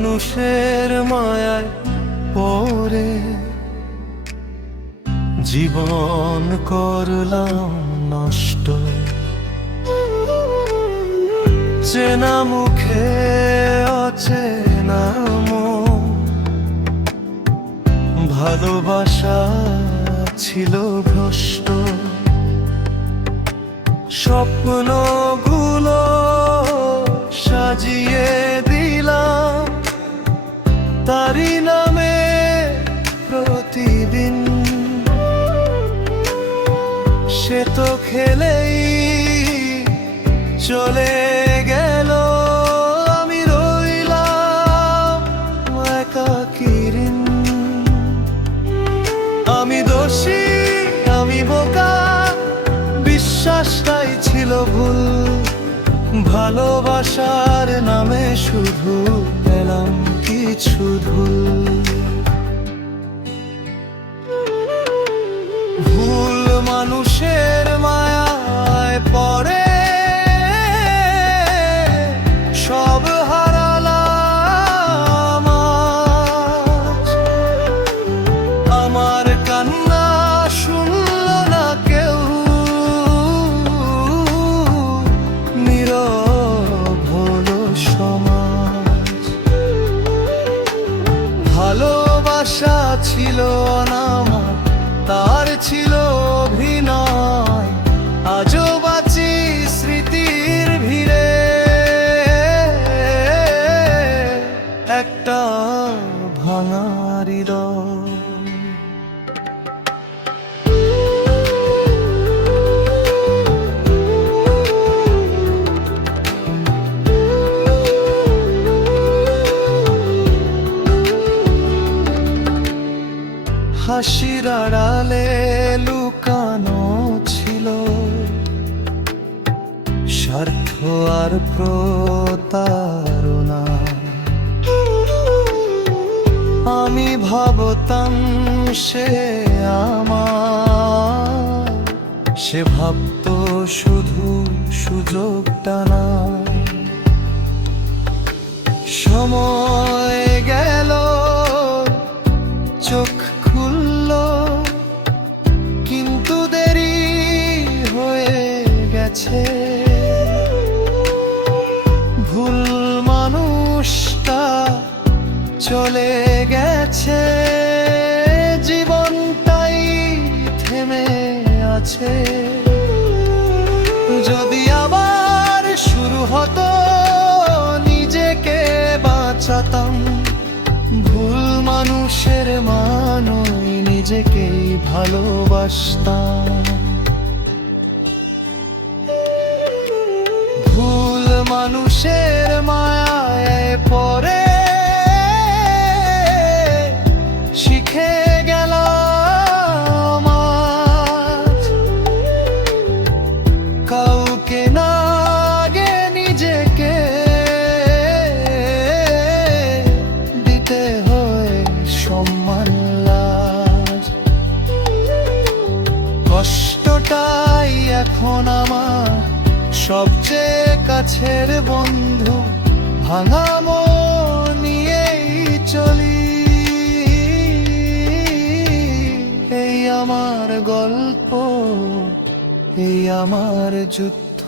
মানুষের মায়ায় পড়ে জীবন করলাম নষ্ট। চেনা মুখে অচেনা মন, ভালোবাসা ছিল ভ্রষ্ট। স্বপ্নগুলো সাজিয়ে দিলাম তারি নামে প্রতিদিন। সে তো খেলেই চলে গেল, আমি রইলাম একাকিরিন। আমি দোষী, আমি বোকা, বিশ্বাসটাই ছিল ভুল। ভালোবাসার নামে শুধু পেলাম কিছু ধুল। ভুল মানুষের মায়ায় পড়ে সব হারালাম আজ। আমার কান্না শুনল না কেউ, নীরব হলো সমাজ। ভালোবাসা ছিল অনাময়, তার ছিল অভিনয়। আজও বাঁচি স্মৃতির ভিড়ে, একটা ভাঙা হৃদয়। হাসির আড়ালে লুকানো ছিল স্বার্থ আর প্রতারণা। আমি ভাবতাম সে আমার, সে ভাবতো শুধু সুযোগটা না। সময় গেল, চোখ খুলল, কিন্তু দেরি হয়ে গেছে। ভুল মানুষটা চলে গেছে, জীবনটাই থেমে আছে। যদি আবার শুরু হতো, নিজেকে বাঁচাতাম। ভুল মানুষের মানই, নিজেকেই ভালোবাসতাম। ভুল মানুষের মায়ায় পড়ে শিখে গেলাম আজ। কাউকে না আগে নিজেকে দিতে হয় সম্মান লাজ। কষ্টটাই এখন আমার সবচেয়ে কাছের বন্ধু। ভাঙা মন নিয়েই চলি, এই আমার গল্প, এই আমার যুদ্ধ।